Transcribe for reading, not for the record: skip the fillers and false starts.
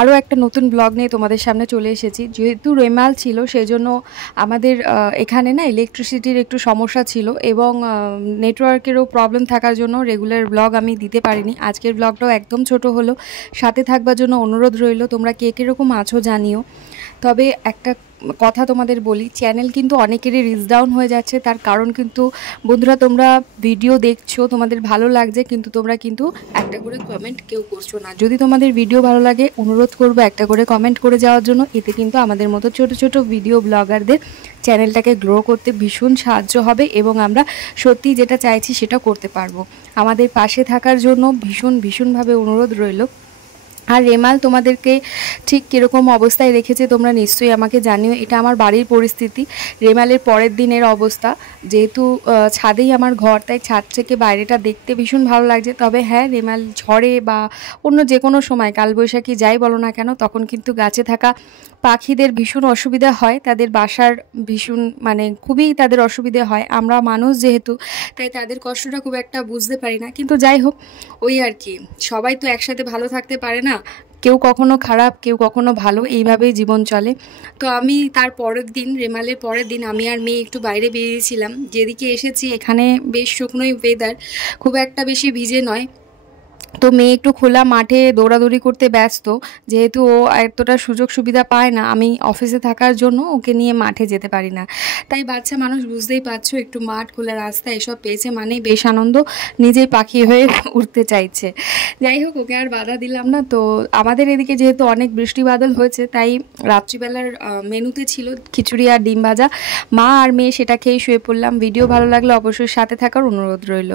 আরও একটা নতুন ব্লগ নিয়ে তোমাদের সামনে চলে এসেছি। যেহেতু রেমাল ছিল সেজন্য আমাদের এখানে না ইলেকট্রিসিটির একটু সমস্যা ছিল এবং নেটওয়ার্কেরও প্রবলেম থাকার জন্য রেগুলার ব্লগ আমি দিতে পারিনি। আজকের ব্লগটাও একদম ছোট হলো, সাথে থাকবার জন্য অনুরোধ রইল। তোমরা কে কীরকম আছো জানিও। তবে একটা কথা তোমাদের বলি, চ্যানেল কিন্তু অনেকেরই রিচ ডাউন হয়ে যাচ্ছে। তার কারণ কিন্তু বন্ধুরা, তোমরা ভিডিও দেখছো, তোমাদের ভালো লাগছে, কিন্তু তোমরা কিন্তু একটা করে কমেন্ট কেউ করছো না। যদি তোমাদের ভিডিও ভালো লাগে, অনুরোধ করবো একটা করে কমেন্ট করে যাওয়ার জন্য। এতে কিন্তু আমাদের মতো ছোট ছোট ভিডিও ব্লগারদের চ্যানেলটাকে গ্রো করতে ভীষণ সাহায্য হবে এবং আমরা সত্যি যেটা চাইছি সেটা করতে পারবো। আমাদের পাশে থাকার জন্য ভীষণভাবে অনুরোধ রইল। আর রেমাল তোমাদেরকে ঠিক কীরকম অবস্থায় রেখেছে তোমরা নিশ্চয়ই আমাকে জানিও। এটা আমার বাড়ির পরিস্থিতি, রেমালের পরের দিনের অবস্থা। যেহেতু ছাদেই আমার ঘর, তাই ছাদ থেকে বাইরেটা দেখতে ভীষণ ভালো লাগছে। তবে হ্যাঁ, রেমাল ঝড়ে বা অন্য যে কোনো সময়, কালবৈশাখী যাই বলো না কেন, তখন কিন্তু গাছে থাকা পাখিদের ভীষণ অসুবিধা হয়। তাদের বাসার ভীষণ খুবই তাদের অসুবিধে হয়। আমরা মানুষ যেহেতু, তাই তাদের কষ্টটা খুব একটা বুঝতে পারি না। কিন্তু যাই হোক, ওই আর কি, সবাই তো একসাথে ভালো থাকতে পারে না। কেউ কখনো খারাপ, কেউ কখনো ভালো, এইভাবেই জীবন চলে। তো আমি তার পরের দিন, রেমালের পরের দিন, আমি আর মেয়ে একটু বাইরে বেরিয়েছিলাম। যেদিকে এসেছি এখানে বেশ শুকনোই ওয়েদার, খুব একটা বেশি ভিজে নয়। তো মেয়ে একটু খোলা মাঠে দৌড়াদৌড়ি করতে ব্যস্ত। যেহেতু ও এতটা সুযোগ সুবিধা পায় না, আমি অফিসে থাকার জন্য ওকে নিয়ে মাঠে যেতে পারি না। তাই বাচ্চা মানুষ, বুঝতেই পারছো, একটু মাঠ, খোলা রাস্তা এসব পেয়েছে মানেই বেশ আনন্দ, নিজেই পাখি হয়ে উঠতে চাইছে। যাই হোক, ওকে আর বাধা দিলাম না। তো আমাদের এদিকে যেহেতু অনেক বৃষ্টি বাদল হয়েছে, তাই রাত্রিবেলার মেনুতে ছিল খিচুড়ি আর ডিম ভাজা। মা আর মেয়ে সেটা খেয়েই শুয়ে পড়লাম। ভিডিও ভালো লাগলে অবশ্যই সাথে থাকার অনুরোধ রইল।